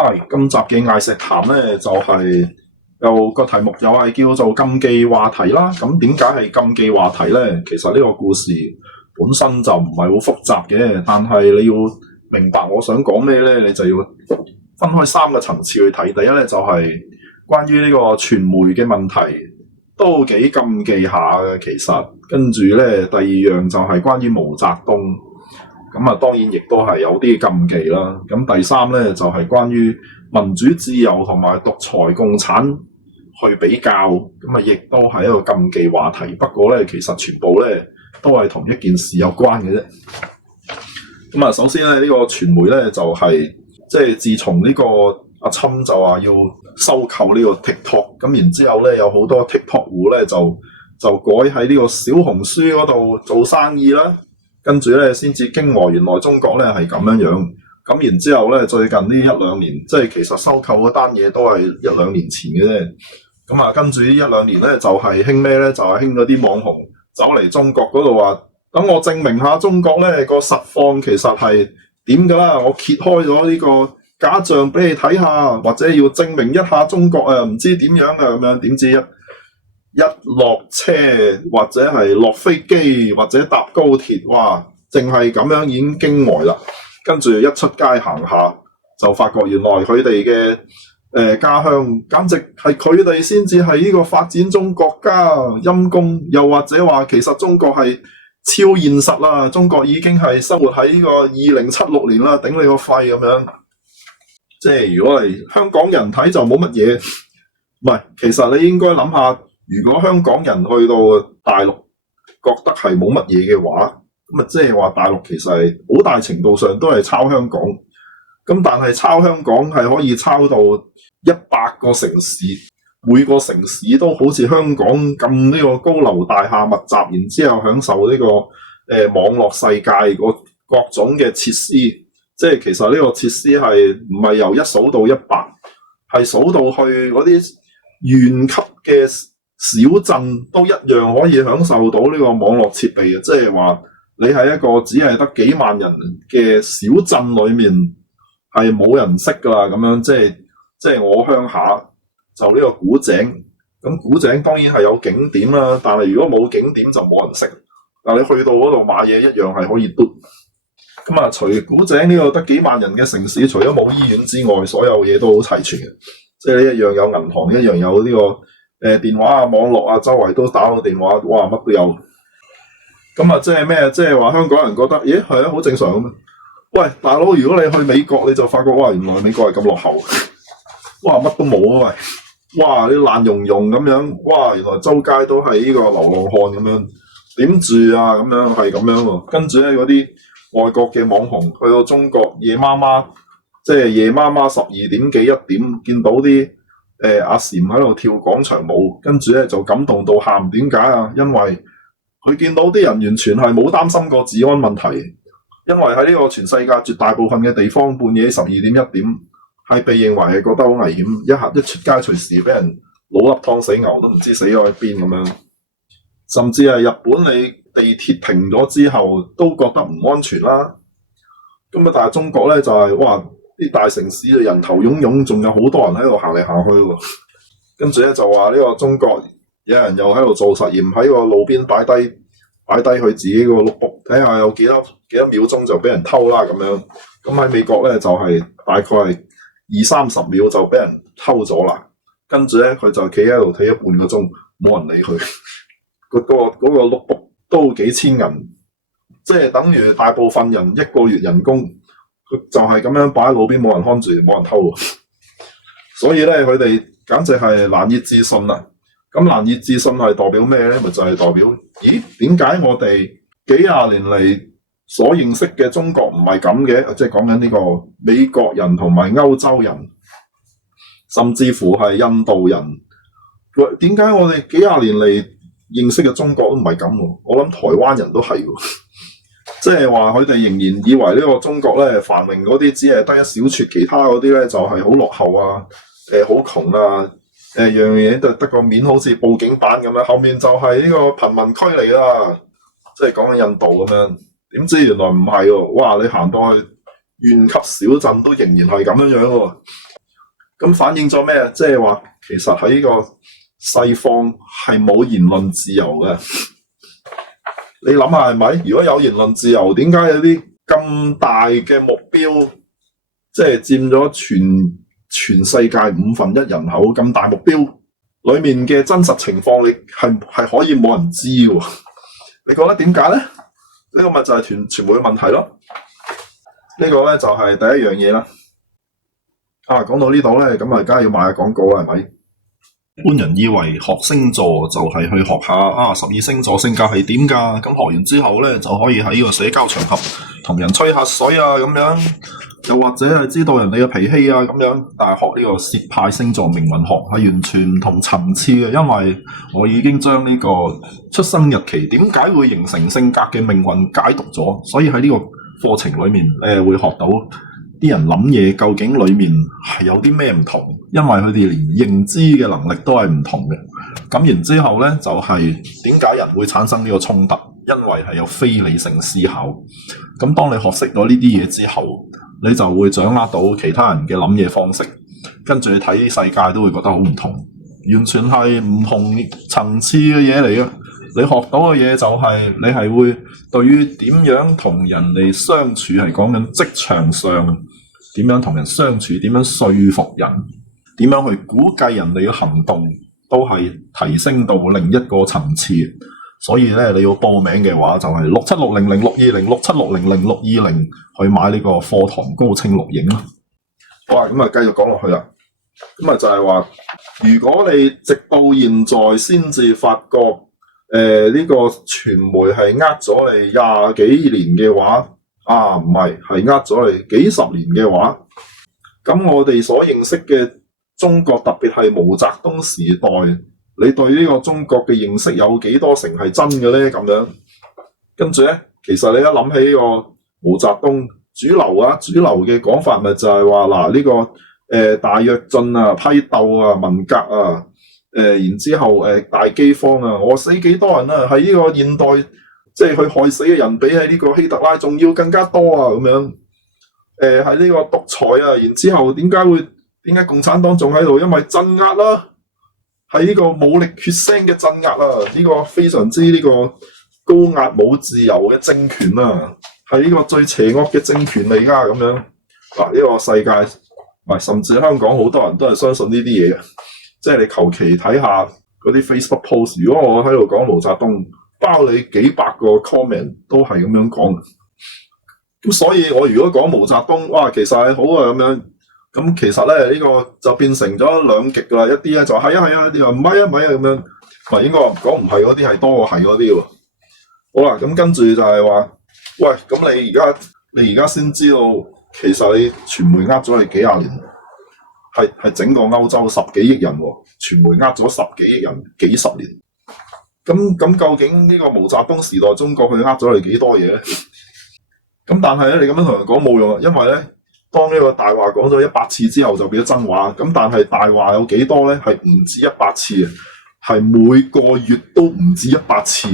Hi，今集嘅嗌石談咧就係有個題目又係叫做禁忌話題啦。咁點解係禁忌話題咧？其實呢個故事本身就唔係好複雜嘅，但係你要明白我想講咩咧，你就要分開三個層次去睇。第一咧就係關於呢個傳媒嘅問題，都幾禁忌下嘅其實。跟住咧第二樣就係關於毛澤東。咁啊，當然亦都係有啲禁忌啦。咁第三咧就係關於民主自由同埋獨裁共產去比較，咁啊亦都係一個禁忌話題。不過咧，其實全部咧都係同一件事有關嘅啫。咁啊，首先咧呢個傳媒咧就係即係自從呢個阿侵就話要收購呢個 TikTok， 咁然之後咧有好多 TikTok 戶咧就改喺呢個小紅書嗰度做生意啦。跟住咧，先至驚愕，原來中國咧係咁樣樣。咁然之後咧，最近呢一兩年，即係其實收購嗰單嘢都係一兩年前嘅啫。咁啊，跟住呢一兩年咧，就係興咩咧？就係興嗰啲網紅走嚟中國嗰度話，等我證明下中國咧個實況其實係點㗎啦。我揭開咗呢個假象俾你睇下，或者要證明一下中國啊，唔知點樣啊咁樣。點知一落車或者係落飛機或者搭高鐵，哇！淨係咁樣已經驚呆啦。跟住一出街行下，就發覺原來佢哋嘅家鄉，簡直係佢哋先至係呢個發展中國家。陰公，又或者話其實中國係超現實啦。中國已經係生活喺呢個2076年啦，頂你個肺咁樣。即係如果係香港人睇就冇乜嘢，唔係，其實你應該諗下。如果香港人去到大陸覺得係冇乜嘢嘅話，咁啊即係話大陸其實係好大程度上都係抄香港。咁但係抄香港係可以抄到100個城市，每個城市都好似香港咁呢個高樓大廈密集，然之後享受呢個網絡世界各種嘅設施。即係其實呢個設施係唔係由1數到100，係數到去嗰啲縣級嘅小鎮都一樣可以享受到呢個網絡設備嘅。即係話你喺一個只係得幾萬人嘅小鎮裏面係冇人識噶啦咁樣。即係我鄉下就呢個古井，咁古井當然係有景點啦，但係如果冇景點就冇人識。但係你去到嗰度買嘢一樣係可以嘟。咁啊，除古井呢個得幾萬人嘅城市，除咗冇醫院之外，所有嘢都好齊全嘅。即係一樣有銀行，一樣有呢個電話啊、網絡啊，周圍都打個電話，哇，乜都有。咁啊，即係咩？即係話香港人覺得，咦，係啊，好正常咁啊。喂，大佬，如果你去美國，你就發覺，哇，原來美國係咁落後。哇，乜都冇啊，喂！哇，你爛溶溶咁樣，哇，原來周街都係呢個流浪漢咁樣，點住啊？咁樣係咁樣喎。跟住咧，嗰啲外國嘅網紅去到中國，夜媽媽12點幾1點，見到啲阿嬋喺度跳廣場舞，跟住咧就感動到喊。點解啊？因為佢見到啲人完全係冇擔心過治安問題，因為喺呢個全世界絕大部分嘅地方，半夜12點1點係被認為係覺得好危險，一出街隨時俾人老粒湯死牛，都唔知死咗喺邊咁樣。甚至係日本，你地鐵停咗之後都覺得唔安全啦。咁啊，但係中國咧就係哇！啲大城市嘅人頭湧湧，仲有好多人喺度行嚟行去喎。跟住咧就話呢個中國有人又喺度做實驗，喺個路邊擺低佢自己個碌卜，睇下有幾多秒鐘就俾人偷啦咁樣。咁喺美國咧就係大概係20-30秒就俾人偷咗啦。跟住咧佢就企喺度睇咗半個鐘，冇人理佢。嗰個碌卜都幾千銀，即係等於大部分人1個月人工。佢就係咁樣擺喺路邊，冇人看住，冇人偷。所以咧，佢哋簡直係難以置信啦。咁難以置信係代表咩咧？咪就係代表，咦？點解我哋幾廿年嚟所認識嘅中國唔係咁嘅？即係講緊呢個美國人同埋歐洲人，甚至乎係印度人。喂，點解我哋幾廿年嚟認識嘅中國都唔係咁喎？我諗台灣人都係喎。即係話佢哋仍然以為呢個中國咧繁榮嗰啲只係得一小撮，其他嗰啲咧就係好落後啊，好窮啊，樣嘢都得個面好似報警版咁樣，後面就係呢個貧民區嚟啦。即係講緊印度咁樣，點知原來唔係喎，哇！你行到去縣級小鎮都仍然係咁樣樣喎。咁反映咗咩？即係話其實喺呢個西方係冇言論自由嘅。你諗下係咪？如果有言論自由，點解有啲咁大嘅目標，即係佔咗全世界1/5人口咁大目標裏面嘅真實情況，你係可以冇人知喎？你覺得點解咧？呢個咪就係傳媒嘅問題咯。呢個咧就係第一樣嘢啦。講到呢度咧，咁啊，梗係要賣下廣告啦，係咪？一般人以為學星座就係去學下12星座性格係點㗎，咁學完之後咧就可以喺呢個社交場合同人吹下水啊咁樣，又或者係知道人哋嘅脾氣啊咁樣。但係學呢個薛派星座命運學係完全唔同層次嘅，因為我已經將呢個出生日期點解會形成性格嘅命運解讀咗，所以喺呢個課程裏面會學到啲人諗嘢究竟裏面係有啲咩唔同，因為佢哋連認知嘅能力都係唔同嘅。咁然之後咧就係點解人會產生呢個衝突，因為係有非理性思考。咁當你學識咗呢啲嘢之後，你就會掌握到其他人嘅諗嘢方式，跟住你睇世界都會覺得好唔同，完全係唔同層次嘅嘢嚟嘅。你學到嘅嘢就係你係會對於點樣同人哋相處，係講緊職場上點樣同人相處，點樣說服人，點樣去估計人哋嘅行動，都係提升到另一個層次。所以咧，你要報名嘅話就係6760062067600620去買呢個課堂高清錄影啦。好啊，咁啊繼續講落去啦。咁啊就係話，如果你直到現在先至發覺呢個傳媒係呃咗你20幾年嘅話，唔係呃咗你幾十年嘅話，咁我哋所認識嘅中國，特別係毛澤東時代，你對呢個中國嘅認識有幾多成係真嘅咧？咁樣跟住咧，其實你一諗起呢個毛澤東，主流嘅講法咪就係話嗱，呢個大躍進啊、批鬥啊、文革啊。然之後大饑荒啊，餓死幾多人啊？喺呢個現代，即係去害死嘅人比起呢個希特拉仲要更加多啊！咁樣喺呢個獨裁啊，然之後點解共產黨仲喺度？因為鎮壓啦，係呢個武力血腥嘅鎮壓啊！呢個非常之呢個高壓冇自由嘅政權啊，係呢個最邪惡嘅政權嚟噶咁樣。呢個世界甚至香港好多人都係相信呢啲嘢嘅。即係你求其睇下嗰啲 Facebook post， 如果我喺度講毛澤東，包你幾百個 comment 都係咁樣講。咁所以我如果講毛澤東，其實係好啊咁樣。咁其實咧呢個就變成咗兩極噶啦，一啲咧就係啊，一啲話唔係啊咁樣。應該講唔係嗰啲係多過係嗰啲喎。好啦，咁跟住就係話，喂，咁你而家先知道，其實你傳媒呃咗你幾廿年。係整個歐洲10幾億人，傳媒呃咗10幾億人幾十年。咁究竟呢個毛澤東時代中國佢呃咗你幾多嘢咧？咁但係咧，你咁樣同人講冇用啊，因為咧，當呢個大話講咗100次之後就變咗真話。咁但係大話有幾多咧？係唔止100次啊，係每個月都唔止100次。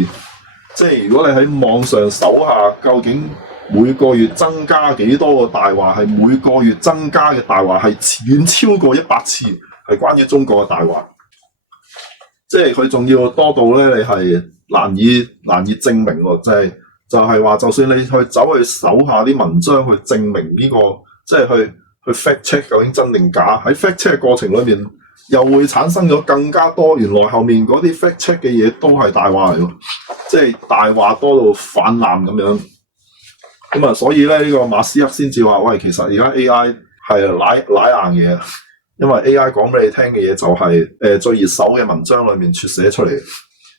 即係如果你喺網上搜下，究竟每個月增加幾多個大話，係每個月增加嘅大話係遠超過100次，係關於中國嘅大話。即係佢仲要多到咧，你係難以證明喎。就係話，就算你去走去搜下啲文章去證明呢個，即係去 fact check 究竟真定假。喺 fact check 嘅過程裏面，又會產生咗更加多原來後面嗰啲 fact check 嘅嘢都係大話嚟喎。即係大話多到泛濫咁樣。咁所以咧呢個馬斯克先至話，喂，其實而家 AI 係舐硬嘢，因為 AI 講俾你聽嘅嘢就係最熱搜嘅文章裏面撮寫出嚟，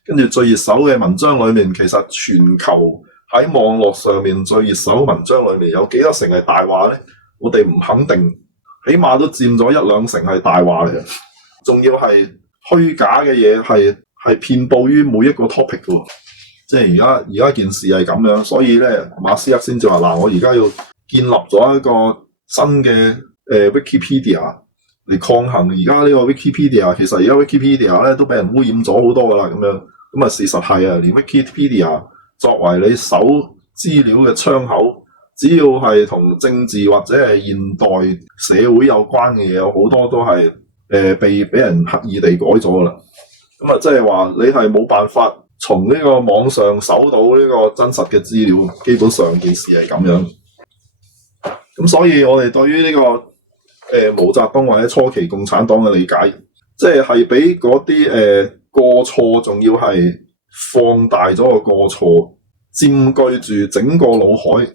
跟住最熱搜嘅文章裏面，其實全球喺網絡上面最熱搜文章裏面有幾多成係大話咧？我哋唔肯定，起碼都佔咗1-2成係大話嚟嘅，仲要係虛假嘅嘢，係遍佈於每一個 topic 嘅。即係而家件事係咁樣，所以咧馬斯克先至話嗱，我而家要建立咗一個新嘅Wikipedia 嚟抗衡而家呢個 Wikipedia。其實而家 Wikipedia 咧都俾人污染咗好多噶啦，咁樣咁事實係啊，連 Wikipedia 作為你搜資料嘅窗口只要係同政治或者係現代社會有關嘅嘢，有好多都係被人刻意地改咗噶啦。咁啊，即係話你係冇辦法從呢個網上搜到呢個真實嘅資料，基本上件事係咁樣。咁所以我哋對於呢個毛澤東或者初期共產黨嘅理解，即係比嗰啲過錯仲要係放大咗個過錯，佔據住整個腦海，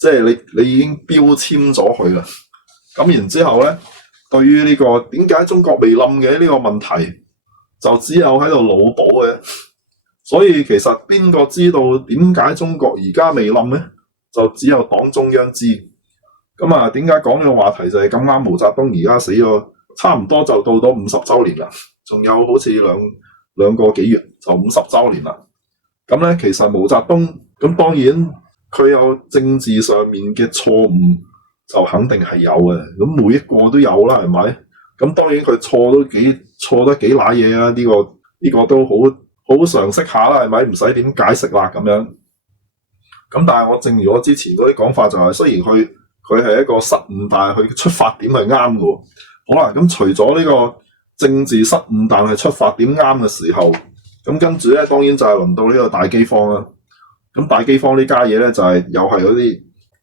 即係你已經標籤咗佢啦。咁然之後咧，對於呢個點解中國未冧嘅呢個問題，就只有喺度腦補嘅。所以其實邊個知道點解中國而家未冧咧？就只有黨中央知。咁啊，點解講呢個話題就係咁啱？毛澤東而家死咗，差唔多就到咗50週年啦，仲有好似兩個幾月就50週年啦。咁咧，其實毛澤東咁當然佢有政治上面嘅錯誤，就肯定係有嘅。咁每一個都有啦，係咪？咁當然佢錯得幾瀨嘢啊！呢個都好常識下啦，係咪？唔使點解釋啦咁樣。咁但係我正如我之前嗰啲講法就係，雖然佢係一個失誤，但係佢出發點係啱嘅。好啦，咁除咗呢個政治失誤，但係出發點啱嘅時候，咁跟住咧，當然就係輪到呢個大饑荒啦。咁大饑荒呢家嘢咧，就係又係嗰啲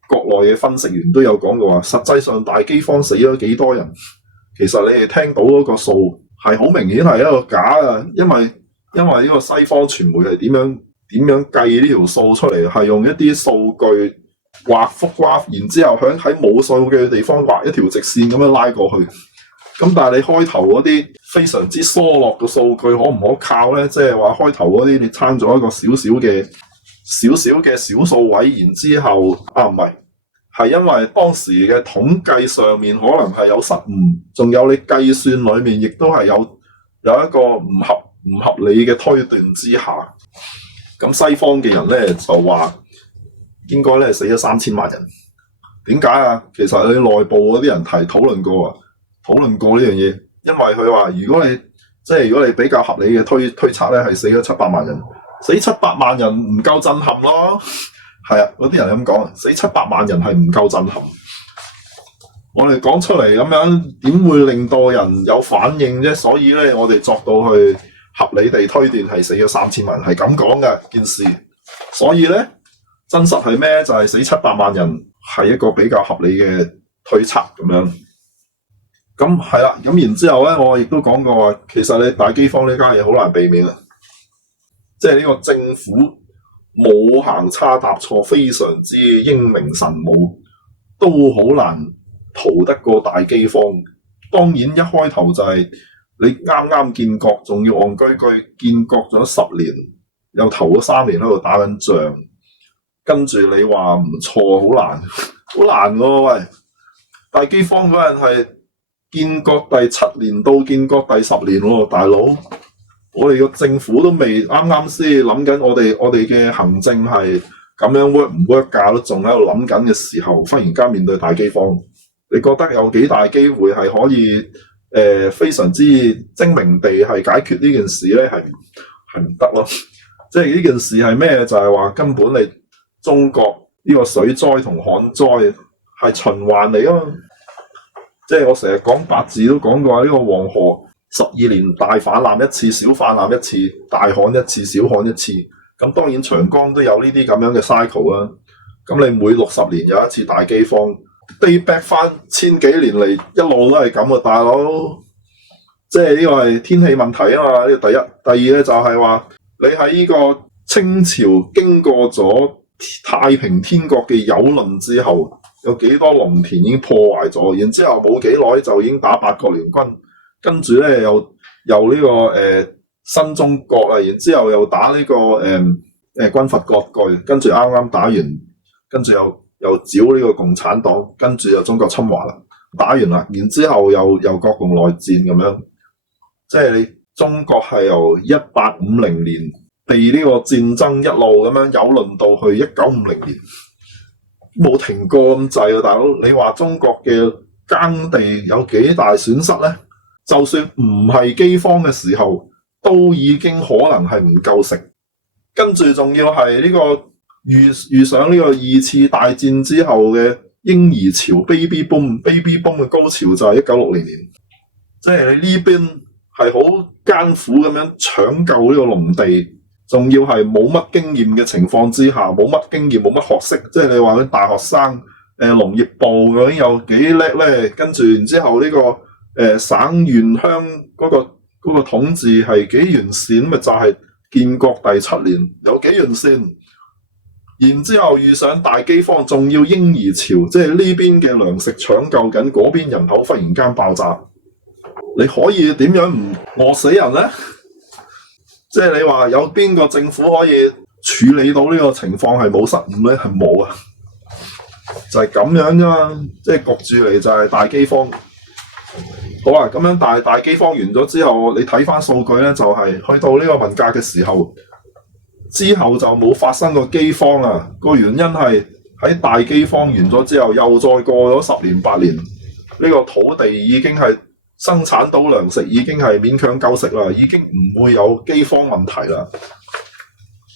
國內嘅分析員都有講過話，實際上大饑荒死咗幾多人？其實你哋聽到嗰個數係好明顯係一個假嘅，因為呢個西方傳媒係點樣計呢條數出嚟，係用一啲數據畫幅畫，然之後喺冇數據嘅地方畫一條直線咁樣拉過去。咁但係你開頭嗰啲非常之疏落嘅數據可唔可靠咧？即係話開頭嗰啲你撐咗一個少少嘅小數位，然之後唔係因為當時嘅統計上面可能係有失誤，仲有你計算裡面亦都係有一個唔合理嘅推斷之下，咁西方嘅人咧就話應該咧死咗3000萬人。點解啊？其實你內部嗰啲人討論過呢樣嘢，因為佢話如果你比較合理嘅推測咧，係死咗700萬人，死700萬人唔夠震撼咯。係啊，嗰啲人咁講，死700萬人係唔夠震撼。我哋講出嚟咁樣，點會令到人有反應啫？所以咧，我哋作到去合理地推斷係死咗3000萬人，係咁講嘅件事。所以咧，真實係咩？就係死700萬人係一個比較合理嘅推測咁樣。咁係啦，咁然之後咧，我亦都講過話，其實你大饑荒呢家嘢好難避免啊，即係呢個政府冇行差踏錯，非常之英明神武，都好難逃得過大饑荒。當然一開頭就係你啱建國，仲要戇居居建國咗10年，又頭嗰3年喺度打緊仗，跟住你話唔錯，好難喎！喂，大饑荒嗰陣係建國第7年到建國第10年喎，大佬，我哋個政府都未啱先諗緊，我哋嘅行政係咁樣 work 唔 work 㗎，都仲喺度諗緊嘅時候，忽然間面對大饑荒，你覺得有幾大機會係可以非常之精明地係解決呢件事咧？係唔得咯？即係呢件事係咩？就係話根本你中國呢個水災同旱災係循環嚟啊嘛！即係我成日講八字都講過，呢個黃河12年大氾濫一次，小氾濫一次，大旱一次，小旱一次。咁當然長江都有呢啲咁樣嘅 cycle 啦。咁你每60年有一次大饑荒 ，date back 翻1000幾年嚟一路都係咁啊，大佬。即係呢個係天氣問題啊嘛，呢個第一。第二咧就係話你喺呢個清朝經過咗太平天國嘅蹂躪之後，有幾多農田已經破壞咗，然之後冇幾耐就已經打八國聯軍，跟住咧又呢個新中國啊，然之後又打呢個軍閥割據，跟住啱打完，跟住又剿呢個共產黨，跟住又中國侵華啦，打完啦，然之後又國共內戰咁樣，即係你中國係由1850年被呢個戰爭一路咁樣蹂躪到去1950年。冇停過咁滯啊，大佬！你話中國嘅耕地有幾大損失咧？就算唔係饑荒嘅時候，都已經可能係唔夠食。跟住仲要係呢個遇上呢個二次大戰之後嘅嬰兒潮 baby boom 嘅高潮就係1960年，即係你呢邊係好艱苦咁樣搶救呢個農地，仲要係冇乜經驗嘅情況之下，冇乜經驗冇乜學識，即係你話啲大學生農業部究竟有幾叻咧？跟住然之後呢個省縣鄉嗰個統治係幾完善，咪就係建國第7年有幾完善。然之後遇上大饑荒，仲要嬰兒潮，即係呢邊嘅糧食搶救緊，嗰邊人口忽然間爆炸，你可以點樣唔餓死人呢？即係你話有邊個政府可以處理到呢個情況係冇失誤呢？係冇啊，就係咁樣啫嘛，即係焗住嚟就係大饑荒。好啊，咁樣大饑荒完咗之後，你睇翻數據呢，就係去到呢個文革嘅時候。之後就冇發生過饑荒啊！個原因係喺大饑荒完咗之後，又再過咗10年8年，呢個土地已經係生產到糧食，已經係勉強夠食啦，已經唔會有饑荒問題啦。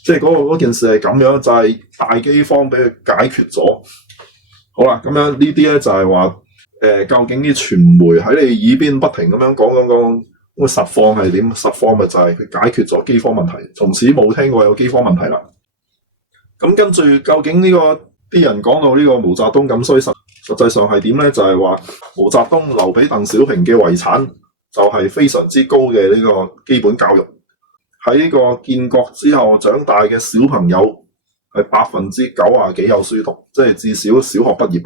即係嗰件事係咁樣，就係大饑荒俾佢解決咗。好啦，咁樣呢啲咧就係話究竟啲傳媒喺你耳邊不停咁樣講。咁實況係點？實況咪就係佢解決咗饑荒問題，從此冇聽過有饑荒問題啦。咁跟住究竟呢個啲人講到呢個毛澤東咁衰，實際上係點咧？就係話毛澤東留俾鄧小平嘅遺產就係非常之高嘅呢個基本教育。喺呢個建國之後長大嘅小朋友係90%幾有書讀，即係至少小學畢業。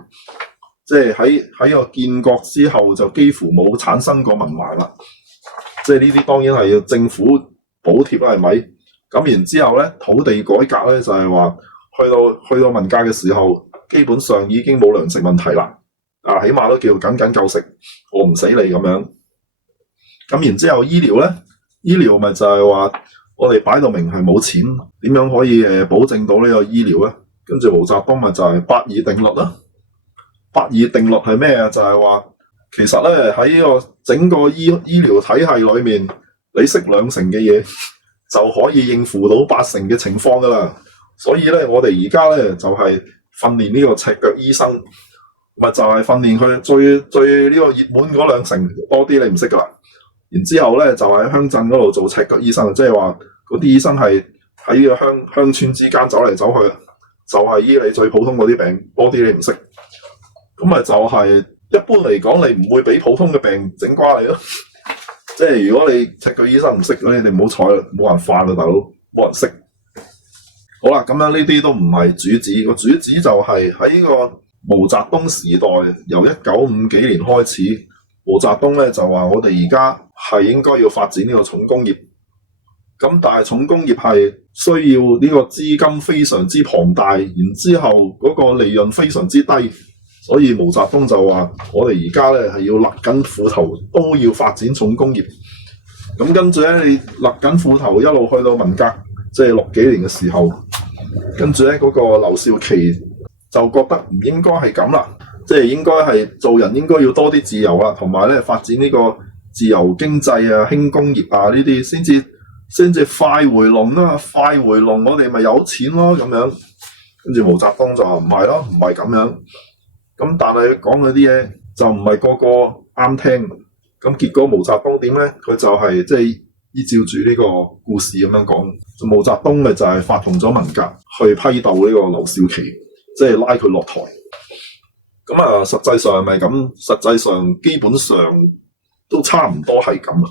即係喺個建國之後就幾乎冇產生過文盲啦。即係呢啲當然係要政府補貼啦，係咪？咁然之後咧，土地改革咧就係話去到文革嘅時候，基本上已經冇糧食問題啦。起碼都叫僅僅夠食，餓唔死你咁樣。咁然之後醫療咧，醫療咪就係話我哋擺到明係冇錢，點樣可以保證到呢個醫療咧？跟住毛澤東咪就係八二定律啦。八二定律係咩啊？就係話。其實咧喺呢個整個醫療體系裏面，你識2成嘅嘢就可以應付到8成嘅情況噶啦。所以咧，我哋而家咧就係訓練呢個赤腳醫生，咪就係訓練佢最呢個熱門嗰2成多啲，你唔識噶啦。然之後咧就喺鄉鎮嗰度做赤腳醫生，即係話嗰啲醫生係喺呢個鄉村之間走嚟走去，就係醫你最普通嗰啲病，多啲你唔識，咁咪就係。一般嚟講，你唔會俾普通嘅病整瓜你咯。即係如果你赤腳醫生唔識嗰啲，你唔好睬啦，冇人犯啦，大佬，冇人識。好啦，咁樣呢啲都唔係主旨，個主旨就係喺呢個毛澤東時代，由1950幾年開始，毛澤東咧就話我哋而家係應該要發展呢個重工業。咁但係重工業係需要呢個資金非常之龐大，然之後嗰個利潤非常之低。所以毛澤東就話：我哋而家咧係要勒緊褲頭，都要發展重工業。咁跟住咧，你勒緊褲頭一路去到文革，即係60幾年嘅時候，跟住咧嗰個劉少奇就覺得唔應該係咁啦，即係應該係做人應該要多啲自由啊，同埋咧發展呢個自由經濟啊、輕工業啊呢啲，先至快回籠啊！快回籠，我哋咪有錢咯咁樣。跟住毛澤東就話唔係咯，唔係咁樣。咁但係講嗰啲嘢就唔係個個啱聽，咁結果毛澤東點咧？佢就係即係依照住呢個故事咁樣講，毛澤東咪就係發動咗文革去批鬥呢個劉少奇，即係拉佢落台。咁啊，實際上係咪咁？實際上基本上都差唔多係咁啊。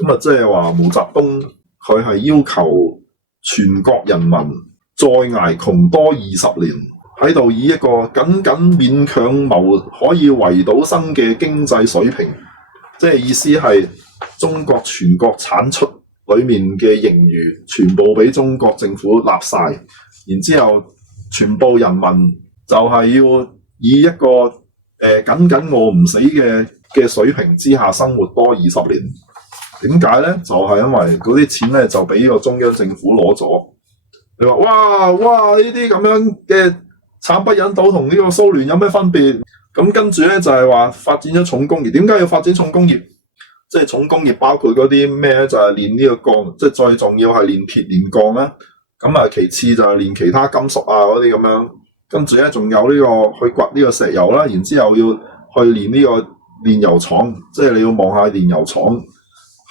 咁啊，即係話毛澤東佢係要求全國人民再捱窮多20年。喺度以一個僅勉強可以維到生嘅經濟水平，即係意思係中國全國產出裡面嘅盈餘全部俾中國政府納晒，然之後全部人民就係要以一個僅餓唔死嘅水平之下生活多20年。點解咧？就係因為嗰啲錢咧就俾個中央政府攞咗。你話哇呢啲咁樣嘅慘不忍睹，同呢個蘇聯有咩分別？咁跟住咧就係話發展咗重工業。點解要發展重工業？即係重工業包括嗰啲咩咧？就係煉呢個鋼，即係最重要係煉鐵煉鋼啦。咁啊，其次就係煉其他金屬啊嗰啲咁樣，跟住咧仲有呢個去掘呢個石油啦，然之後要去煉呢個煉油廠，即係你要望下煉油廠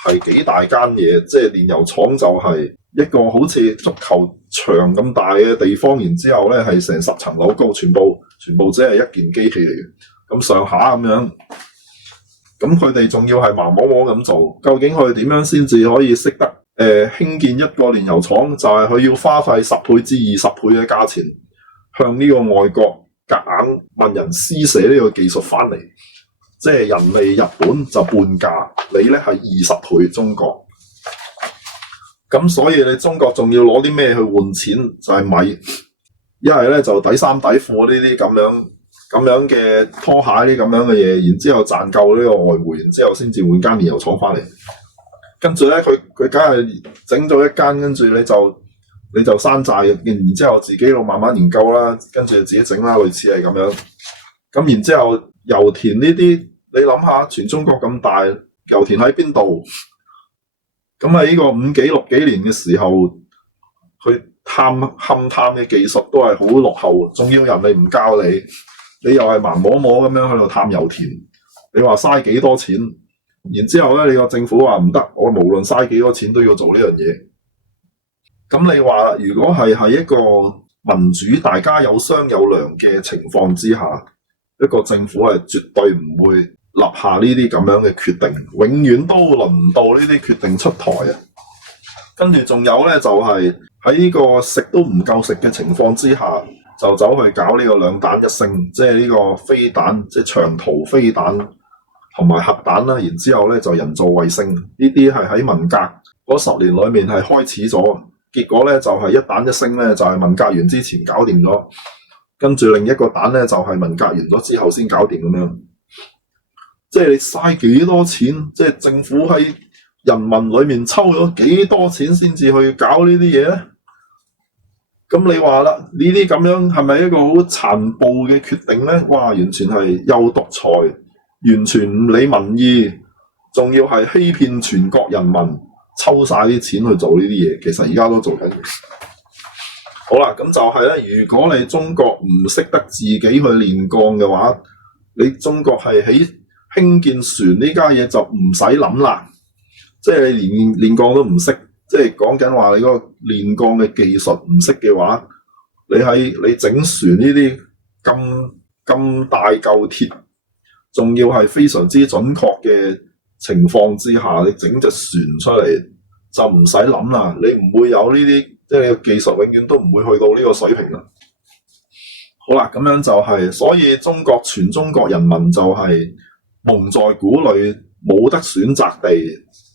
係幾大間嘢，即係煉油廠就係一個好似足球場咁大嘅地方，然之後咧係成10層樓高，全部只係一件機器嚟嘅，咁上下咁樣。咁佢哋仲要係盲摸摸咁做，究竟佢點樣先至可以識得興建一個煉油廠？就係佢要花費10倍至20倍嘅價錢，向呢個外國夾硬問人施捨呢個技術翻嚟，即係人哋日本就半價，你咧係20倍中國。咁所以你中國仲要攞啲咩去換錢？就係米，一係咧就底衫底褲呢啲咁樣嘅拖鞋啲咁樣嘅嘢，然之後賺夠呢個外匯，然之後先至換間煉油廠翻嚟。跟住咧，佢梗係整咗一間，跟住你就山寨，然之後自己度慢慢研究啦，跟住自己整啦，類似係咁樣。咁然之後油田呢啲，你諗下，全中國咁大，油田喺邊度？咁喺呢個5幾6幾年嘅時候，佢勘探嘅技術都係好落後，仲要人哋唔教你。你又係盲摸摸咁樣喺度探油田，你話嘥幾多錢？然之後咧，你個政府話唔得，我無論嘥幾多錢都要做呢樣嘢。咁你話如果係喺一個民主、大家有商有量嘅情況之下，一個政府係絕對唔會立下呢啲咁樣嘅決定，永遠都輪唔到呢啲決定出台啊！跟住仲有咧，就係喺呢個食都唔夠食嘅情況之下，就走去搞呢個2彈1星，即係呢個飛彈，即係長途飛彈同埋核彈啦。然之後咧就人造衛星，呢啲係喺文革嗰10年裏面係開始咗，結果咧就係1彈1星咧就係文革完之前搞掂咗，跟住另一個彈咧就係文革完咗之後先搞掂咁樣。即係你嘥幾多錢？即係政府喺人民裏面抽咗幾多錢先至去搞呢啲嘢咧？咁你話啦，呢啲咁樣係咪一個好殘暴嘅決定咧？哇！完全係又獨裁，完全唔理民意，仲要係欺騙全國人民，抽晒啲錢去做呢啲嘢。其實而家都做緊嘅。好啦，咁就係咧。如果你中國唔識得自己去煉鋼嘅話，你中國係喺興建船呢家嘢就唔使諗啦。即係你連煉鋼都唔識。即係講緊話你嗰個煉鋼嘅技術唔識嘅話，你整船呢啲咁大嚿鐵，仲要係非常之準確嘅情況之下，你整隻船出嚟就唔使諗啦。你唔會有呢啲，即係你嘅技術永遠都唔會去到呢個水平啦。好啦，咁樣就係，所以全中國人民就係蒙在鼓裏，冇得選擇地。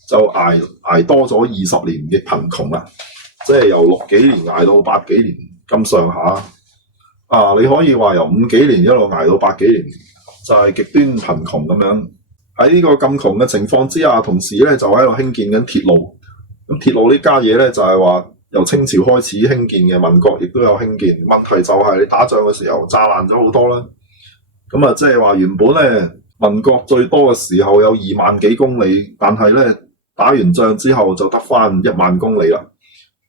就捱多咗20年嘅貧窮啦，即係由6幾年捱到8幾年咁上下啊！你可以話由5幾年一路捱到8幾年，就係極端貧窮咁樣。喺呢個咁窮嘅情況之下，同時咧就喺度興建緊鐵路。咁鐵路呢家嘢咧就係話由清朝開始興建嘅，民國亦都有興建。問題就係你打仗嘅時候炸爛咗好多啦。咁啊，即係話原本咧民國最多嘅時候有2萬幾公里，但係咧打完仗之後就得返1萬公里啦。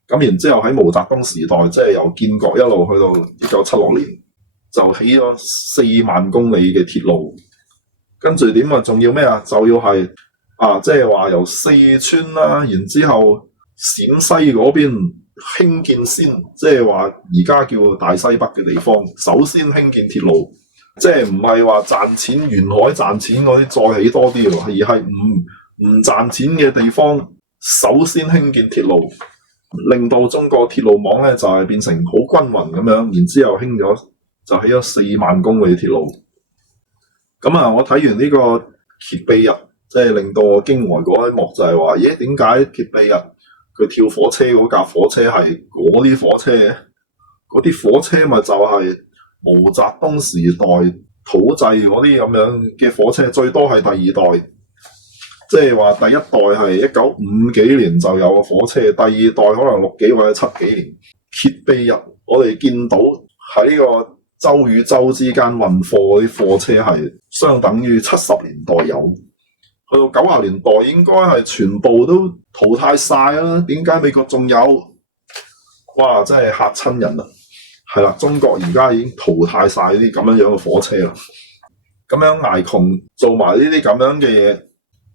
咁然之後喺毛澤東時代，即係由建國一路去到1976年，就起咗4萬公里嘅鐵路。跟住點啊？仲要咩啊？就要係即係話由四川啦，然之後陝西嗰邊興建先，即係話而家叫大西北嘅地方，首先興建鐵路，即係唔係話賺錢沿海賺錢嗰啲再起多啲喎，而係唔賺錢嘅地方，首先興建鐵路，令到中國鐵路網咧就係變成好均勻咁樣，然之後就起咗4萬公里鐵路。咁啊，我睇完呢個揭秘日，即係令到我驚呆嗰一幕就係話，點解揭秘日佢跳火車嗰架火車係嗰啲火車嘅？嗰啲火車咪就係毛澤東時代土製嗰啲咁樣嘅火車，最多係第二代。即係話第一代係1950幾年就有個火車，第二代可能6幾或者7幾年。揭秘日我哋見到喺呢個州與州之間運貨嗰啲貨車係相等於70年代有，去到90年代應該係全部都淘汰晒啦。點解美國仲有？哇！真係嚇親人啊！係啦，中國而家已經淘汰晒呢啲咁樣嘅火車啦。咁樣挨窮做埋呢啲咁樣嘅嘢，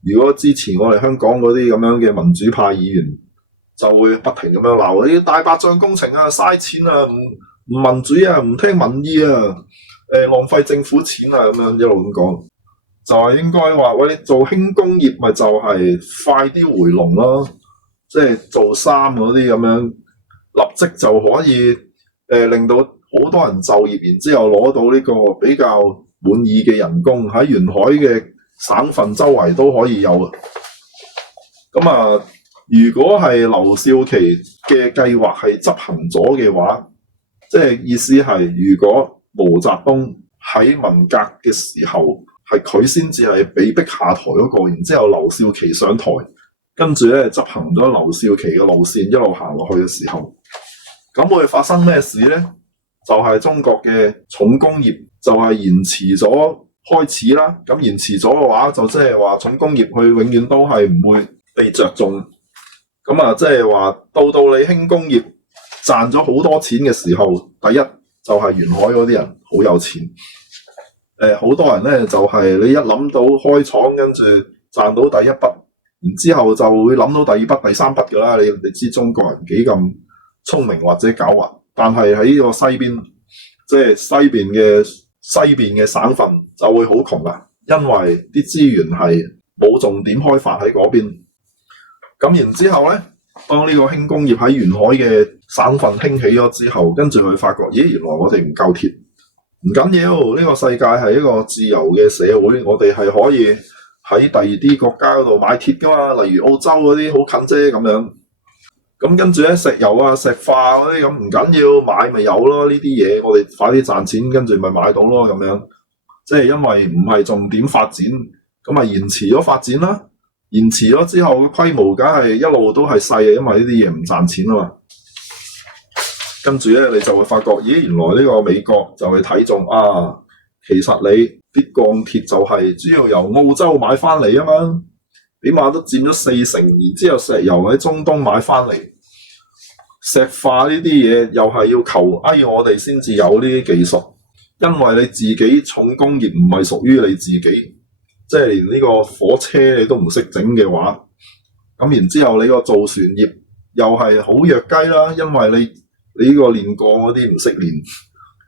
如果支持我哋香港嗰啲咁樣嘅民主派議員，就會不停咁樣鬧呢啲大白象工程啊，嘥錢啊，唔民主啊，唔聽民意啊，浪費政府錢啊，咁樣一路咁講，就係應該話喂，你做輕工業咪就係快啲回籠咯，即係做衫嗰啲咁樣，立即就可以令到好多人就業，然之後攞到呢個比較滿意嘅人工，喺沿海嘅省份周圍都可以有啊。咁啊，如果係劉少奇嘅計劃係執行咗嘅話，即係意思係，如果毛澤東喺文革嘅時候係佢先至係被逼下台嗰個，然之後劉少奇上台，跟住咧執行咗劉少奇嘅路線一路行落去嘅時候，咁會發生咩事咧？就係中國嘅重工業就係延遲咗開始啦。咁延遲咗嘅話，就即係話重工業佢永遠都係唔會被着重。咁啊，即係話到你輕工業賺咗好多錢嘅時候，第一就係沿海嗰啲人好有錢。好多人咧就係你一諗到開廠，跟住賺到第一筆，然之後就會諗到第二筆、第三筆㗎啦。你知中國人幾咁聰明或者狡猾。但係喺呢個西邊，即係西邊嘅省份就會好窮啦，因為啲資源係冇重點開發喺嗰邊。咁然之後咧，當呢個輕工業喺沿海嘅省份興起咗之後，跟住佢發覺，咦，原來我哋唔夠鐵，唔緊要，呢個世界係一個自由嘅社會，我哋係可以喺第二啲國家嗰度買鐵噶嘛，例如澳洲嗰啲好近啫咁樣。咁跟住咧，石油啊、石化嗰啲咁唔緊要，買咪有咯。呢啲嘢我哋快啲賺錢，跟住咪買到咯咁樣。即係因為唔係重點發展，咁咪延遲咗發展啦。延遲咗之後，規模梗係一路都係細嘅，因為呢啲嘢唔賺錢啊嘛。跟住咧，你就會發覺，咦，原來呢個美國就係睇中啊，其實你啲鋼鐵就係主要由澳洲買翻嚟啊嘛，起碼都佔咗40%，然之後石油喺中東買翻嚟。石化呢啲嘢又係要求我哋先至有呢啲技術，因為你自己重工業唔係屬於你自己，即係連呢個火車你都唔識整嘅話，咁然之後你個造船業又係好弱雞啦，因為你呢個煉鋼嗰啲唔識煉，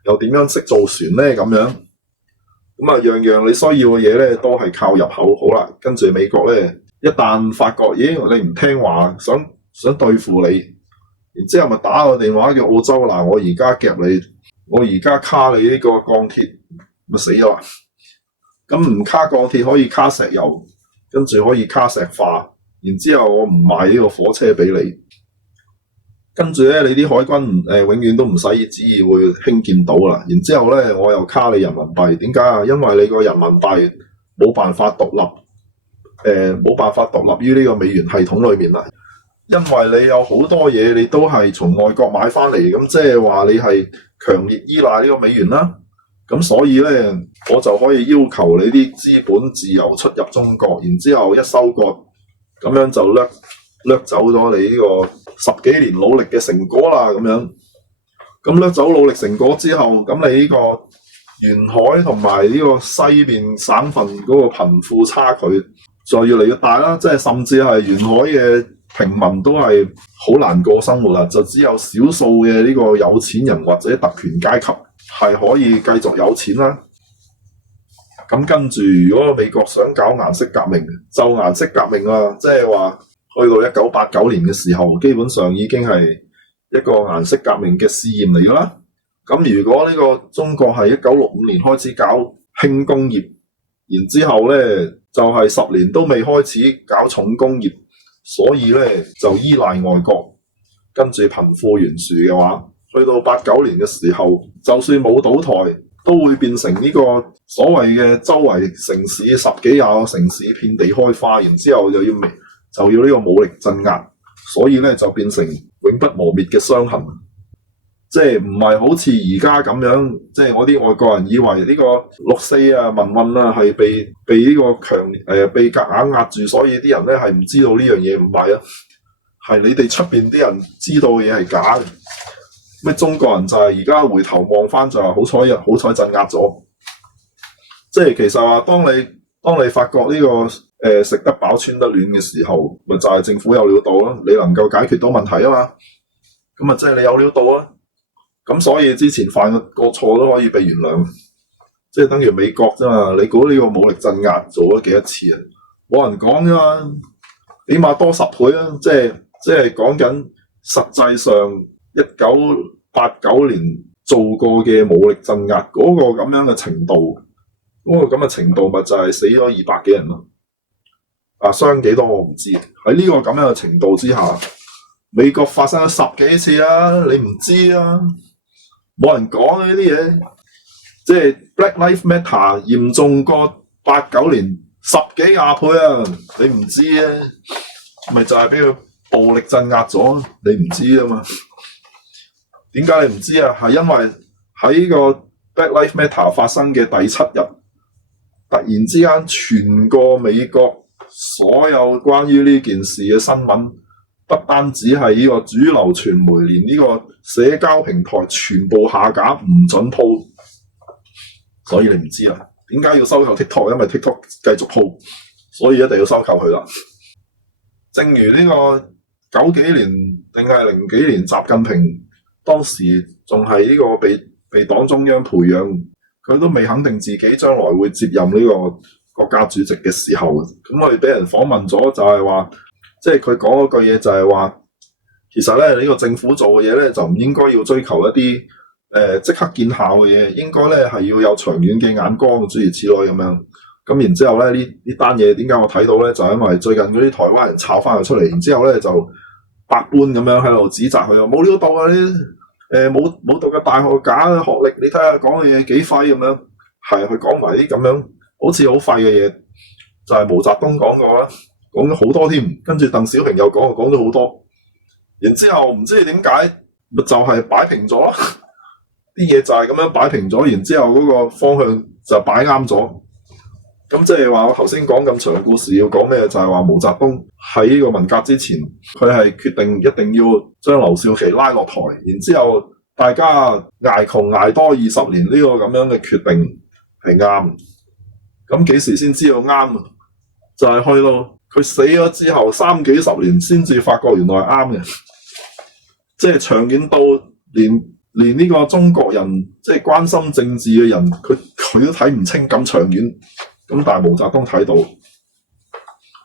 又點樣識造船咧咁樣？咁啊，樣樣你需要嘅嘢咧都係靠入口。好啦，跟住美國咧一旦發覺，咦，你唔聽話，想對付你。然之後咪打個電話叫澳洲，嗱，我而家夾你，我而家卡你呢個鋼鐵，咪死咗啦！咁唔卡鋼鐵可以卡石油，跟住可以卡石化，然之後我唔賣呢個火車俾你，跟住咧你啲海軍永遠都唔使旨意會興建到啦。然之後咧我又卡你人民幣，點解啊？因為你個人民幣冇辦法獨立，冇辦法獨立於呢個美元系統裏面啦。因為你有好多嘢你都係從外國買翻嚟，咁即係話你係強烈依賴呢個美元啦。咁所以咧，我就可以要求你啲資本自由出入中國，然之後一收割，咁樣就掠走咗你呢個10幾年努力嘅成果啦。咁樣，咁掠走努力成果之後，咁你呢個沿海同埋呢個西邊省份嗰個貧富差距就越嚟越大啦。即係甚至係沿海嘅平民都係好難過生活啦，就只有少數嘅呢個有錢人或者特權階級係可以繼續有錢啦。咁跟住，如果美國想搞顏色革命，就顏色革命啊，即係話去到1989年嘅時候，基本上已經係一個顏色革命嘅試驗嚟㗎啦。咁如果呢個中國係1965年開始搞輕工業，然之後咧就係10年都未開始搞重工業。所以咧就依賴外國，跟住貧富懸殊嘅話，去到89年嘅時候，就算冇倒台，都會變成呢個所謂嘅周圍城市10幾20個城市遍地開花，然之後就要呢個武力鎮壓，所以咧就變成永不磨滅嘅傷痕。即係唔係好似而家咁樣，即係我啲外國人以為呢個6·4啊、民運啊係被呢個被夾硬壓住，所以啲人咧係唔知道呢樣嘢，唔係啊，係你哋出邊啲人知道嘅嘢係假嘅。咩中國人就係而家回頭望翻就係好彩鎮壓咗。即係其實話當你發覺呢個食得飽穿得暖嘅時候，咪就係政府有料到咯，你能夠解決到問題啊嘛。咁啊即係你有料到啊。咁所以之前犯個錯都可以被原諒，即係等於美國啫嘛。你估呢個武力鎮壓做咗幾多次啊？冇人講啫嘛，起碼多10倍啊！即係講緊實際上1989年做過嘅武力鎮壓嗰個咁樣嘅程度，嗰個咁嘅程度咪就係死咗200幾人咯。啊，傷幾多我唔知。喺呢個咁樣嘅程度之下，美國發生咗10幾次啦，你唔知啊？冇人講呢啲嘢，即係 Black Lives Matter 嚴重過89年10幾20倍啊！你唔知啊？咪就係俾佢暴力鎮壓咗，你唔知啊嘛？點解你唔知啊？係因為喺個 Black Lives Matter 發生嘅第7日，突然之間全個美國所有關於呢件事嘅新聞，不單止係呢個主流傳媒，連呢個社交平台全部下架，唔准鋪。所以你唔知啦。點解要收購 TikTok？ 因為 TikTok 繼續鋪，所以一定要收購佢啦。正如呢個90幾年定係0幾年，習近平當時仲係呢個被黨中央培養，佢都未肯定自己將來會接任呢個國家主席嘅時候，咁我哋俾人訪問咗，就係話，即係佢講嗰句嘢就係話，其實咧呢個政府做嘅嘢咧就唔應該要追求一啲即刻見效嘅嘢，應該咧係要有長遠嘅眼光，諸如此類咁樣。咁然之後咧呢單嘢點解我睇到咧？就係因為最近嗰啲台灣人炒翻佢出嚟，然之後咧就百般咁樣喺度指責佢，冇料到啊！啲冇讀嘅大學假學歷，你睇下講嘅嘢幾廢咁樣，係佢講埋啲咁樣好似好廢嘅嘢，就係毛澤東講過啦，講咗好多添，跟住鄧小平又講咗好多，然之後唔知點解就係擺平咗。啲嘢就係咁樣擺平咗，然之後嗰個方向就擺啱咗。咁即係話我頭先講咁長嘅故事要講咩？就係話毛澤東喺呢個文革之前，佢係決定一定要將劉少奇拉落台，然之後大家捱窮捱多20年，呢個咁樣嘅決定係啱。咁幾時先知道啱啊？就係去到佢死咗之後30幾10年先至發覺原來係啱嘅。即係長遠到連呢個中國人即係關心政治嘅人，佢都睇唔清咁長遠。咁但係毛澤東睇到，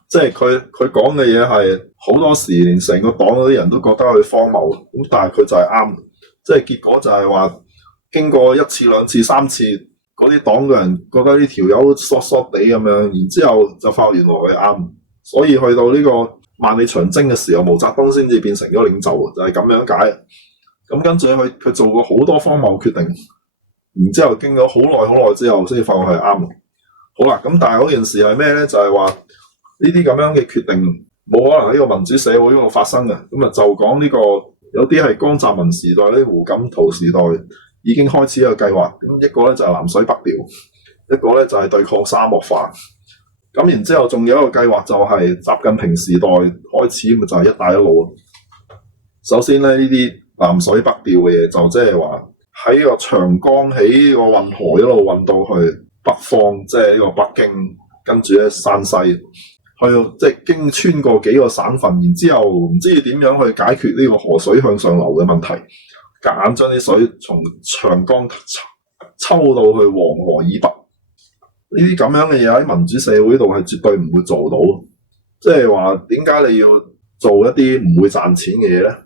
即係佢講嘅嘢係好多時連成個黨嗰啲人都覺得佢荒謬。咁但係佢就係啱，即係結果就係話經過1次2次3次，嗰啲黨嘅人覺得呢條友索索地咁樣，然之後就發覺原來佢啱。所以去到呢個萬里長征嘅時候，毛澤東先至變成咗領袖，就係咁樣解。咁跟住佢做過好多荒謬決定，然之後經咗好耐之後，先至發覺係啱。好啦，咁但係嗰件事係咩咧？就係話呢啲咁樣嘅決定冇可能喺個民主社會嗰度發生嘅。咁啊就講呢個有啲係江澤民時代，呢胡錦濤時代已經開始有計劃。咁一個咧就係南水北調，一個咧就係對抗沙漠化。咁然之後仲有一個計劃就係習近平時代開始，咪就係一帶一路。首先咧呢啲南水北調嘅嘢就即係話喺個長江起個運河一路運到去北方，即係呢個北京，跟住咧山西，去到即係經穿過幾個省份，然之後唔知點樣去解決呢個河水向上流嘅問題，夾硬將啲水從長江抽到去黃河以北。呢啲咁樣嘅嘢喺民主社會度係絕對唔會做到。即係話點解你要做一啲唔會賺錢嘅嘢咧？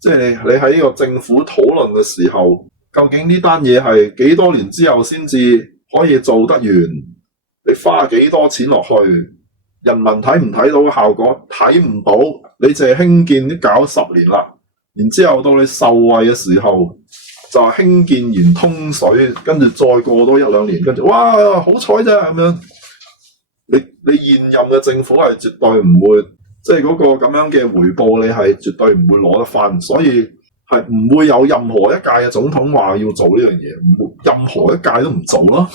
即係你喺呢個政府討論嘅時候，究竟呢單嘢係幾多年之後先至可以做得完？你花幾多錢落去？人民睇唔睇到效果？睇唔到，你淨係興建都搞10年啦。然之後到你受惠嘅時候，就興建完通水，跟住再過多1-2年，跟住哇好彩啫咁樣。你現任嘅政府係絕對唔會，即係嗰個咁樣嘅回報，你係絕對唔會攞得翻。所以係唔會有任何一屆嘅總統話要做呢樣嘢，任何一屆都唔做咯。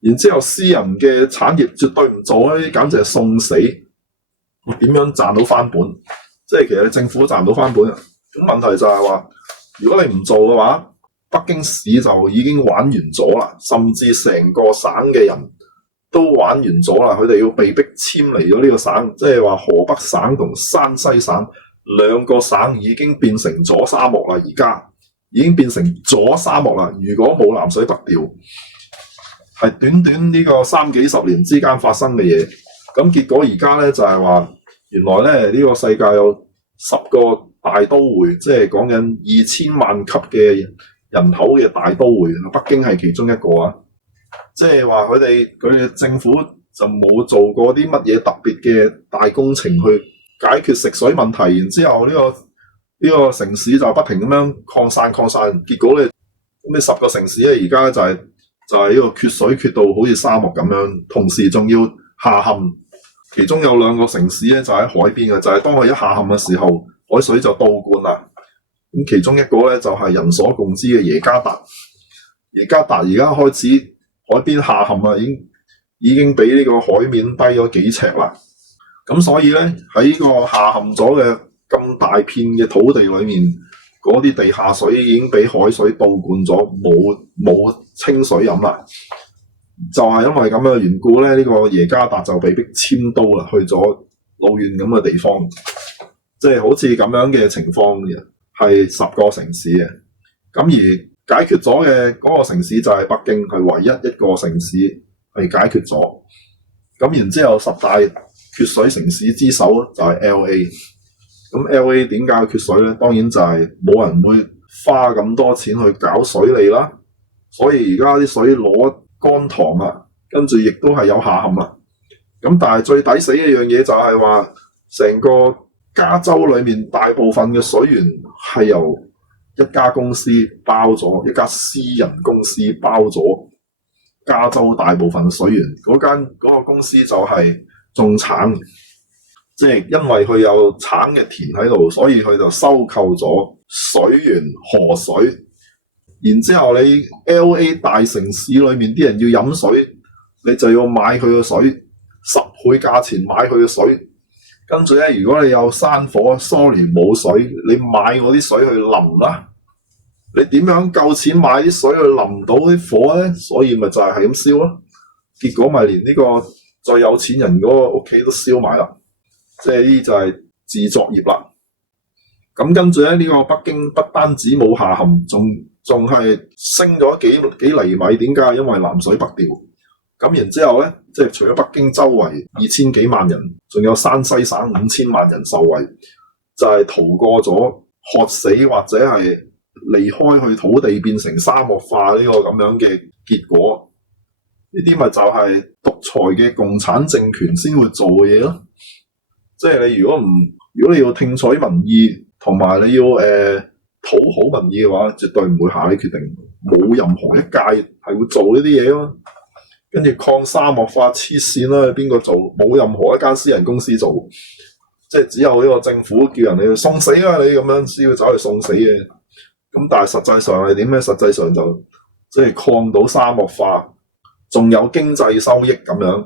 然之後私人嘅產業絕對唔做，呢啲簡直係送死。點樣賺到翻本？即係其實你政府都賺唔到翻本啊。咁問題就係話，如果你唔做嘅話，北京市就已經玩完咗啦，甚至成個省嘅人都玩完咗啦。佢哋要被逼遷離咗呢個省，即係話河北省同山西省兩個省已經變成咗沙漠啦，而家已經變成咗沙漠啦。如果冇南水北調，係短短呢個30幾40年之間發生嘅嘢。咁結果而家咧就係話，原來咧呢個世界有10個大都會，即係講緊2000萬級嘅人口嘅大都會，北京係其中一個啊。即係話佢哋政府就冇做過啲乜嘢特別嘅大工程去解決食水問題，然之後呢個城市就不停咁樣擴散，結果咧咁你10個城市咧而家就係呢個缺水缺到好似沙漠咁樣，同時仲要下陷。其中有2個城市咧就喺海邊嘅，就係當佢一下陷嘅時候，海水就倒灌啦。咁其中一個咧就係人所共知嘅耶加達。耶加達而家開始海邊下陷啦，已經比呢個海面低咗幾尺啦。咁所以咧喺呢個下陷咗嘅咁大片嘅土地裏面，嗰啲地下水已經俾海水倒灌咗，冇清水飲啦。就係因為咁嘅緣故咧，呢個耶加達就被逼遷都啦，去咗老遠咁嘅地方。即係好似咁樣嘅情況，係10個城市嘅。咁而解決咗嘅嗰個城市就係北京，係唯一一個城市係解決咗。咁然之後10大缺水城市之首就係 LA。咁 LA 點解缺水咧？當然就係冇人會花咁多錢去搞水利啦。所以而家啲水攞乾塘啊，跟住亦都係有下陷啊。咁但係最抵死嘅一樣嘢就係話，成個加州裏面大部分嘅水源係由一家公司包咗，一家私人公司包咗加州大部分嘅水源。嗰個公司就係種橙，即係因為佢有橙嘅田喺度，所以佢就收購咗水源河水。然之後你 LA 大城市裏面啲人要飲水，你就要買佢嘅水，10倍價錢買佢嘅水。跟住咧，如果你有山火 ，sorry 冇水，你買嗰啲水去淋啦。你點樣夠錢買啲水去淋到啲火咧？所以咪就係咁燒咯。結果咪連呢個最有錢人嗰個屋企都燒埋啦。即係呢就係自作孽啦。咁跟住咧，呢個北京不單止冇下陷，仲係升咗幾厘米。點解？因為南水北調。咁然之後咧，即係除咗北京周圍2000幾萬人，仲有山西省5000萬人受惠，就係逃過咗渴死或者係離開去土地變成沙漠化呢個咁樣嘅結果。呢啲咪就係獨裁嘅共產政權先會做嘅嘢咯。即係你如果你要聽取民意，同埋你要討好民意嘅話，絕對唔會下呢決定。冇任何一屆係會做呢啲嘢咯。跟住抗沙漠化黐線啦，邊個做？冇任何一間私人公司做，即係只有呢個政府叫人哋去送死啦，你咁樣先要走去送死嘅。咁但係實際上係點咧？實際上就即係抗到沙漠化，仲有經濟收益咁樣。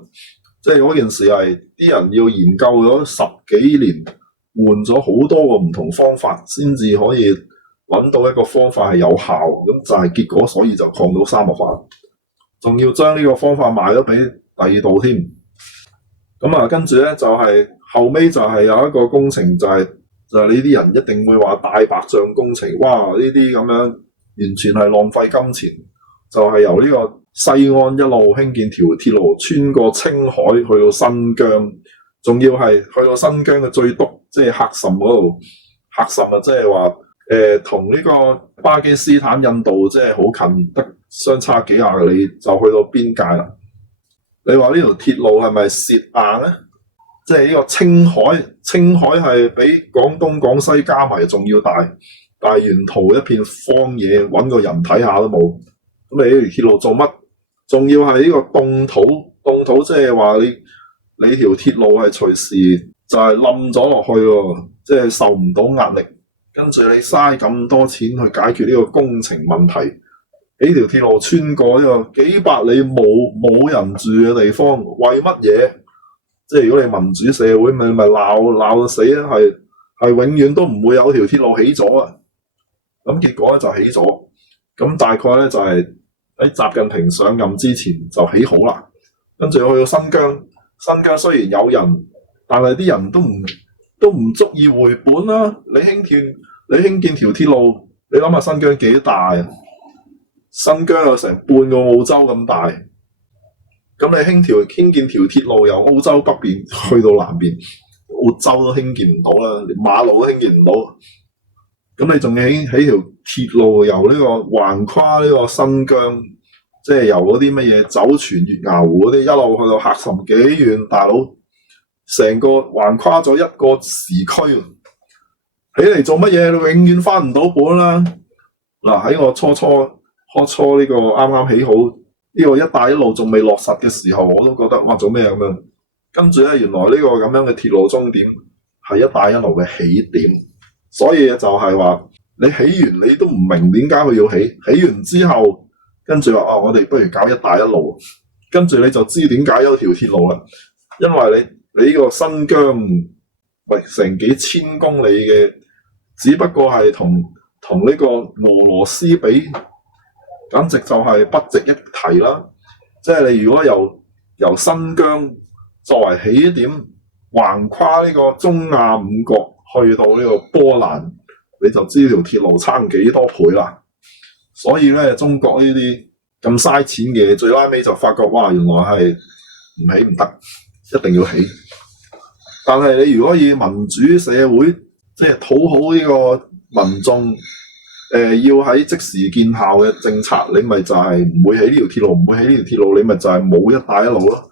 即係嗰件事係啲人要研究咗10幾年，換咗好多個唔同方法，先至可以揾到一個方法係有效。咁就係結果，所以就抗到沙漠化。仲要將呢個方法賣咗俾第二度添。咁啊，跟住咧就係後尾就係有一個工程，就係呢啲人一定會話大白象工程。哇！呢啲咁樣完全係浪費金錢。就係由呢個西安一路興建條鐵路，穿過青海去到新疆，仲要係去到新疆嘅最篤，即係喀什嗰度。喀什啊，即係話同呢個巴基斯坦、印度即係好近，得相差幾廿里就去到邊界啦。你話呢條鐵路係咪蝕硬咧？即係呢個青海係比廣東廣西加埋仲要大，但係沿途一片荒野，揾個人睇下都冇。咁你呢條鐵路做乜？仲要係呢個凍土，即係話你條鐵路係隨時就係冧咗落去喎，即係受唔到壓力。跟住你嘥咁多錢去解決呢個工程問題，幾條鐵路穿過呢個幾百里冇人住嘅地方，為乜嘢？即係如果你民主社會，咪鬧到死啊！係係永遠都唔會有條鐵路起咗啊！咁結果咧就起咗，咁大概咧就係喺習近平上任之前就起好啦。跟住去到新疆，新疆雖然有人，但係啲人都唔足以回本啦。你興建條鐵路，你諗下新疆幾大啊？新疆有成半個澳洲咁大，咁你興建條鐵路由澳洲北邊去到南邊，澳洲都興建唔到啦，連馬路都興建唔到。咁你仲要起條鐵路由呢個橫跨呢個新疆，即係由嗰啲乜嘢酒泉月牙湖嗰啲一路去到喀什幾遠，大佬成個橫跨咗一個時區，起嚟做乜嘢？你永遠翻唔到本啦！嗱，喺我初初呢個啱啱起好呢個一帶一路仲未落實嘅時候，我都覺得哇，做咩咁樣？跟住咧，原來呢個咁樣嘅鐵路終點係一帶一路嘅起點，所以就係話你起完你都唔明點解佢要起，起完之後跟住話我哋不如搞一帶一路，跟住你就知點解有條鐵路啦，因為你呢個新疆成幾千公里嘅，只不過係同呢個俄羅斯比，簡直就係不值一提啦！即係你如果由新疆作為起點，橫跨呢個中亞五國去到呢個波蘭，你就知條鐵路差幾多倍啦。所以咧，中國呢啲咁嘥錢嘅，最拉尾就發覺哇，原來係唔起唔得，一定要起。但係你如果以民主社會，即係討好呢個民眾，要喺即時見效嘅政策，你咪就係唔會起呢條鐵路，唔會起呢條鐵路，你咪就係冇一帶一路咯。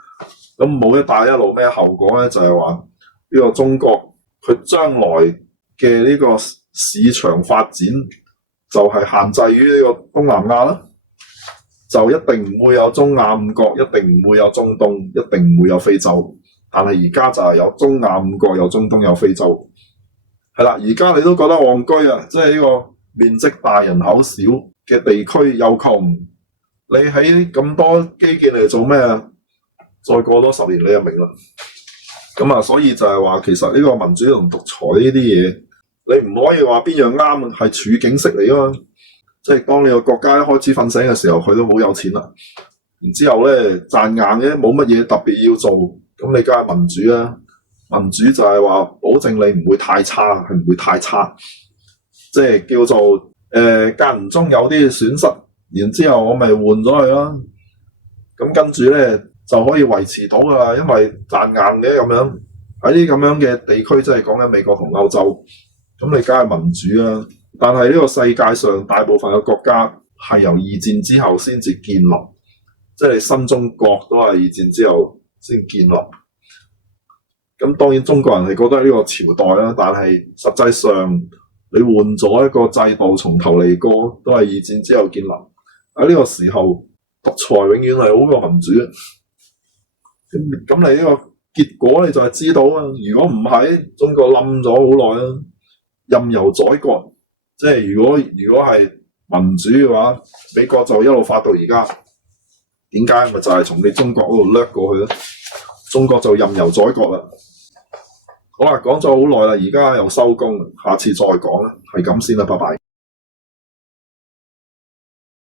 咁冇一帶一路咩後果咧？就係話呢個中國佢將來嘅呢個市場發展就係限制於呢個東南亞啦，就一定唔會有中亞五國，一定唔會有中東，一定唔會有非洲。但係而家就係有中亞五國，有中東，有非洲。係啦，而家你都覺得戇居啊！即係呢個面積大、人口少嘅地區又窮，你喺咁多基建嚟做咩啊？再過多10年你就明啦。咁啊，所以就係話，其實呢個民主同獨裁呢啲嘢，你唔可以話邊樣啱，係處境式嚟啊嘛。即係當你個國家一開始瞓醒嘅時候，佢都好有錢啦。然之後咧，賺硬嘅，冇乜嘢特別要做，咁你梗係民主啦。民主就係話保證你唔會太差，係唔會太差。即係叫做間唔中有啲損失，然之後我咪換咗佢啦。咁跟住咧就可以維持到噶啦，因為賺硬嘅咁樣喺啲咁樣嘅地區，即係講緊美國同歐洲，咁你梗係民主啦。但係呢個世界上大部分嘅國家係由二戰之後先至建立，即係新中國都係二戰之後先建立。咁當然中國人係覺得呢個朝代啦，但係實際上你換咗一個制度，從頭嚟過，都係二戰之後建立。喺呢個時候，獨裁永遠係好過民主。咁你呢個結果你就係知道啊！如果唔係，中國冧咗好耐啦，任由宰割。即係如果係民主嘅話，美國就一路發到而家。點解？咪就係從你中國嗰度掠過去咯。中國就任由宰割啦。好啦，講咗好耐啦，而家又收工，下次再講啦，係咁先啦，拜拜。